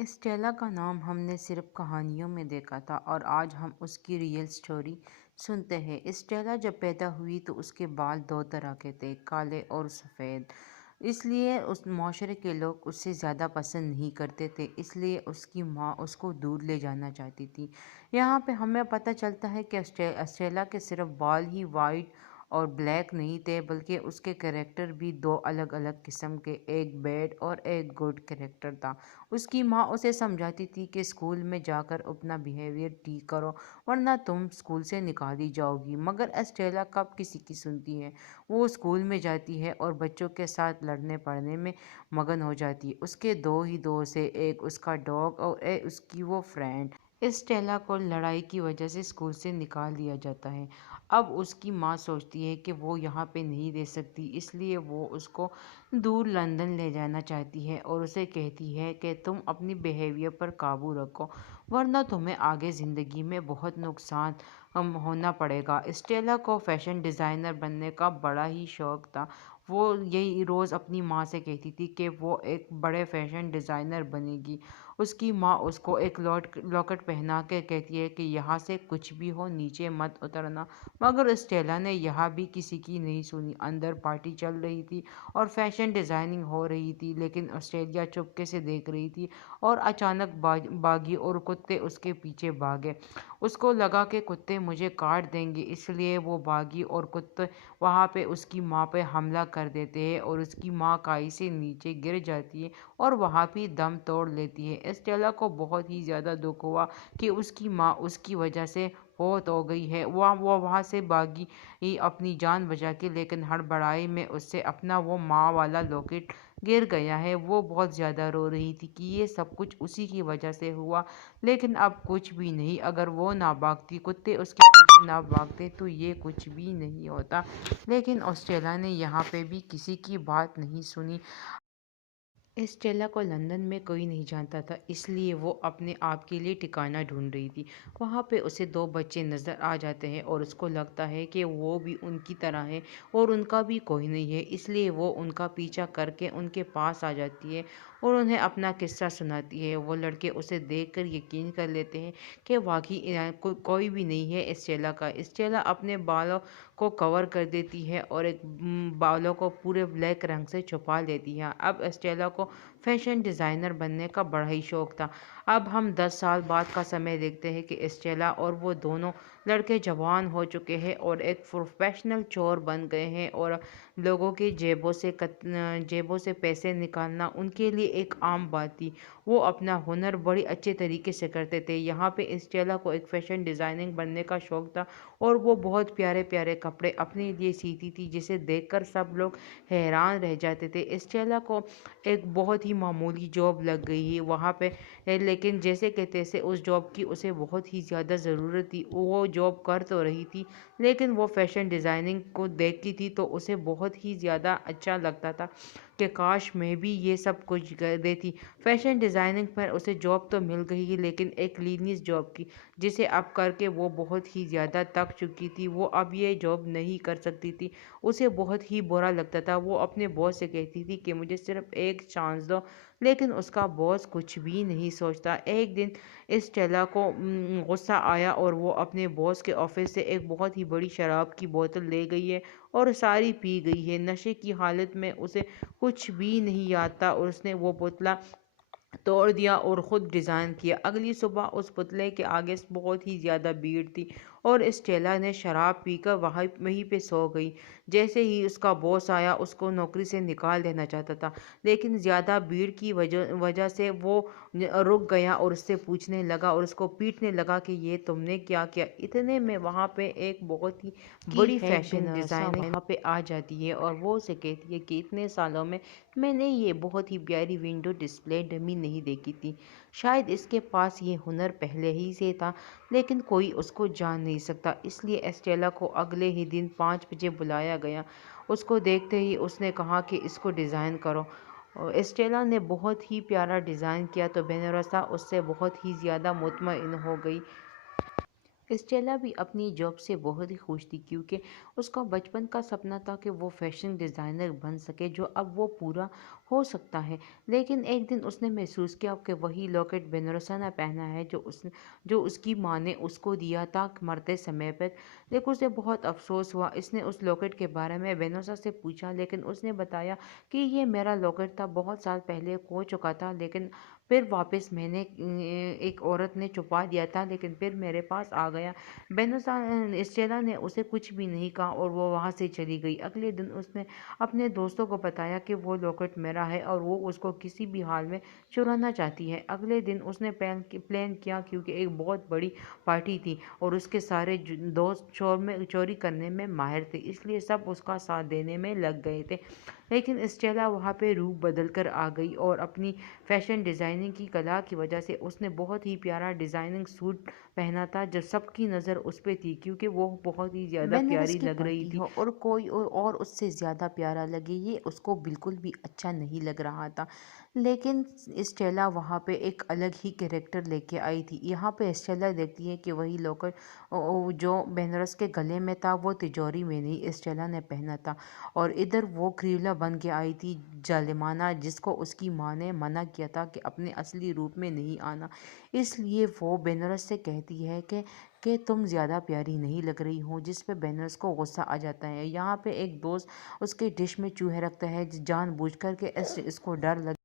Stella کا نام ہم نے صرف کہانیوں میں دیکھا تھا اور آج ہم اس کی ریئل سٹوری سنتے ہیں۔ اسٹیلا جب پیدا ہوئی تو اس کے بال دو طرح کے تھے، کالے اور سفید۔ اس لیے اس معاشرے کے لوگ اس سے زیادہ پسند نہیں کرتے تھے، اس لیے اس کی ماں اس کو دور لے جانا چاہتی تھی۔ یہاں پہ ہمیں پتہ چلتا ہے کہ اسٹیلا کے صرف بال ہی وائٹ اور بلیک نہیں تھے، بلکہ اس کے کریکٹر بھی دو الگ الگ قسم کے، ایک بیڈ اور ایک گڈ کریکٹر تھا۔ اس کی ماں اسے سمجھاتی تھی کہ اسکول میں جا کر اپنا بیہیویئر ٹھیک کرو ورنہ تم اسکول سے نکالی جاؤ گی، مگر اسٹیلا کب کسی کی سنتی ہے۔ وہ اسکول میں جاتی ہے اور بچوں کے ساتھ لڑنے پڑھنے میں مگن ہو جاتی ہے۔ اس کے دو ہی دوست ہیں، ایک اس کا ڈاگ اور ایک اس کی وہ فرینڈ۔ اسٹیلا کو لڑائی کی وجہ سے اسکول سے نکال دیا جاتا ہے۔ اب اس کی ماں سوچتی ہے کہ وہ یہاں پہ نہیں رہ سکتی، اس لیے وہ اس کو دور لندن لے جانا چاہتی ہے اور اسے کہتی ہے کہ تم اپنی بیہیویئر پر قابو رکھو ورنہ تمہیں آگے زندگی میں بہت نقصان ہونا پڑے گا۔ اسٹیلا کو فیشن ڈیزائنر بننے کا بڑا ہی شوق تھا۔ وہ یہی روز اپنی ماں سے کہتی تھی کہ وہ ایک بڑے فیشن ڈیزائنر بنے گی۔ اس کی ماں اس کو ایک لاکٹ پہنا کے کہتی ہے کہ یہاں سے کچھ بھی ہو نیچے مت اترنا، مگر اسٹیلا نے یہاں بھی کسی کی نہیں سنی۔ اندر پارٹی چل رہی تھی اور فیشن ڈیزائننگ ہو رہی تھی، لیکن اسٹیلا چپکے سے دیکھ رہی تھی اور اچانک بھاگی اور کتے اس کے پیچھے بھاگے۔ اس کو لگا کہ کتے مجھے کاٹ دیں گے، اس لیے وہ بھاگی اور کتے وہاں پہ اس کی ماں پہ حملہ کر دیتے ہیں اور اس کی ماں کائی سے نیچے گر جاتی ہے اور وہاں پہ دم توڑ لیتی ہے۔ اسٹیلا کو بہت ہی زیادہ دکھ ہوا کہ اس کی ماں اس کی وجہ سے فوت ہو گئی ہے۔ وہ وہاں سے بھاگی اپنی جان بچا کے، لیکن ہڑبڑائی میں اس سے اپنا وہ ماں والا لاکٹ گر گیا ہے۔ وہ بہت زیادہ رو رہی تھی کہ یہ سب کچھ اسی کی وجہ سے ہوا، لیکن اب کچھ بھی نہیں۔ اگر وہ نہ بھاگتی، کتے اس کے پیچھے نہ بھاگتے تو یہ کچھ بھی نہیں ہوتا، لیکن اسٹیلا نے یہاں پہ بھی کسی کی بات نہیں سنی۔ اسٹیلا کو لندن میں کوئی نہیں جانتا تھا، اس لیے وہ اپنے آپ کے لیے ٹھکانہ ڈھونڈ رہی تھی۔ وہاں پہ اسے دو بچے نظر آ جاتے ہیں اور اس کو لگتا ہے کہ وہ بھی ان کی طرح ہیں اور ان کا بھی کوئی نہیں ہے، اس لیے وہ ان کا پیچھا کر کے ان کے پاس آ جاتی ہے اور انہیں اپنا قصہ سناتی ہے۔ وہ لڑکے اسے دیکھ کر یقین کر لیتے ہیں کہ واقعی کوئی بھی نہیں ہے اسٹیلا کا۔ اسٹیلا اپنے بالوں کو کور کر دیتی ہے اور ایک بالوں کو پورے بلیک رنگ سے چھپا لیتی ہے۔ اب اسٹیلا کو فیشن ڈیزائنر بننے کا بڑا ہی شوق تھا۔ اب ہم 10 سال بعد کا سمے دیکھتے ہیں کہ اسٹیلا اور وہ دونوں لڑکے جوان ہو چکے ہیں اور ایک پروفیشنل چور بن گئے ہیں اور لوگوں کی جیبوں سے پیسے نکالنا ان کے لیے ایک عام بات تھی۔ وہ اپنا ہنر بڑی اچھے طریقے سے کرتے تھے۔ یہاں پہ اسٹیلا کو ایک فیشن ڈیزائننگ بننے کا شوق تھا اور وہ بہت پیارے پیارے کپڑے اپنے لیے سیتی تھی، جسے دیکھ کر سب لوگ حیران رہ جاتے تھے۔ اسٹیلا کو ایک بہت ہی معمولی جاب لگ گئی ہے وہاں پہ، لیکن جیسے کہ تیسے اس جاب کی اسے بہت ہی زیادہ ضرورت تھی۔ وہ جاب کر تو رہی تھی، لیکن وہ فیشن ڈیزائننگ کو دیکھتی تھی تو اسے بہت ہی زیادہ اچھا لگتا تھا کہ کاش میں بھی یہ سب کچھ کر دیتی۔ فیشن ڈیزائننگ پر اسے جاب تو مل گئی، لیکن ایک لینیس جاب کی، جسے اب کر کے وہ بہت ہی زیادہ تھک چکی تھی۔ وہ اب یہ جاب نہیں کر سکتی تھی، اسے بہت ہی برا لگتا تھا۔ وہ اپنے باس سے کہتی تھی کہ مجھے صرف ایک چانس دو، لیکن اس کا باس کچھ بھی نہیں سوچتا۔ ایک دن اسٹیلا کو غصہ آیا اور وہ اپنے باس کے آفس سے ایک بہت ہی بڑی شراب کی بوتل لے گئی ہے اور ساری پی گئی ہے۔ نشے کی حالت میں اسے کچھ بھی نہیں آتا اور اس نے وہ پتلا توڑ دیا اور خود ڈیزائن کیا۔ اگلی صبح اس پتلے کے آگے بہت ہی زیادہ بھیڑ تھی اور اسٹیلا نے شراب پی کر وہیں پہ سو گئی۔ جیسے ہی اس کا باس آیا، اس کو نوکری سے نکال دینا چاہتا تھا، لیکن زیادہ بھیڑ کی وجہ سے وہ رک گیا اور اس سے پوچھنے لگا اور اس کو پیٹنے لگا کہ یہ تم نے کیا کیا۔ اتنے میں وہاں پہ ایک بہت ہی بڑی فیشن ڈیزائنر وہاں پہ آ جاتی ہے اور وہ اسے کہتی ہے کہ اتنے سالوں میں نے یہ بہت ہی پیاری ونڈو ڈسپلے ڈمی نہیں دیکھی تھی۔ شاید اس کے پاس یہ ہنر پہلے ہی سے تھا، لیکن کوئی اس کو جان نہیں سکتا۔ اس لیے اسٹیلا کو اگلے ہی دن 5 بجے بلایا گیا۔ اس کو دیکھتے ہی اس نے کہا کہ اس کو ڈیزائن کرو۔ اسٹیلا نے بہت ہی پیارا ڈیزائن کیا تو بینورسا اس سے بہت ہی زیادہ مطمئن ہو گئی۔ اسٹیلا بھی اپنی جاب سے بہت ہی خوش تھی کیونکہ اس کا بچپن کا سپنا تھا کہ وہ فیشن ڈیزائنر بن سکے جو اب وہ پورا ہو سکتا ہے۔ لیکن ایک دن اس نے محسوس کیا کہ وہی لاکٹ وینوسا نے پہنا ہے جو اس کی ماں نے اس کو دیا تھا مرتے سمے پر۔ لیکن اسے بہت افسوس ہوا۔ اس نے اس لاکٹ کے بارے میں وینوسا سے پوچھا لیکن اس نے بتایا کہ یہ میرا لاکٹ تھا، بہت سال پہلے کھو چکا تھا لیکن پھر واپس میں نے ایک عورت نے چھپا دیا تھا لیکن پھر میرے پاس آ گیا۔ وینوسا اسٹیلا نے اسے کچھ بھی نہیں کہا اور وہ وہاں سے چلی گئی۔ اگلے دن اس نے اپنے دوستوں کو بتایا کہ وہ لاکٹ میرا ہے اور وہ اس کو کسی بھی حال میں چرانا چاہتی ہے۔ اگلے دن اس نے پلان کیا کیونکہ ایک بہت بڑی پارٹی تھی اور اس کے سارے دوست چوری کرنے میں ماہر تھے، اس لیے سب اس کا ساتھ دینے میں لگ گئے تھے۔ لیکن اسٹیلا وہاں پہ روپ بدل کر آ گئی اور اپنی فیشن ڈیزائننگ کی کلا کی وجہ سے اس نے بہت ہی پیارا ڈیزائننگ سوٹ پہنا تھا جو سب کی نظر اس پہ تھی کیونکہ وہ بہت ہی زیادہ بینرس پیاری کی لگ رہی پارٹی تھی۔ ہو اور کوئی اور اس سے زیادہ پیارا لگے، یہ اس کو بالکل بھی اچھا نہیں لگ رہا تھا۔ لیکن اسٹیلا وہاں پہ ایک الگ ہی کریکٹر لے کے آئی تھی۔ یہاں پہ اسٹیلا دیکھتی ہے کہ وہی لاکٹ جو بینرس کے گلے میں تھا وہ تجوری میں نہیں اسٹیلا نے پہنا تھا، اور ادھر وہ کریولا بن کے آئی تھی ظالمانہ، جس کو اس کی ماں نے منع کیا تھا کہ اپنے اصلی روپ میں نہیں آنا۔ اس لیے وہ بینرس سے کہتی ہے کہ تم زیادہ پیاری نہیں لگ رہی ہو، جس پہ بینرس کو غصہ آ جاتا ہے۔ یہاں پہ ایک دوست اس کے ڈش میں چوہے رکھتا ہے جان بوجھ کر کہ اس کو ڈر لگ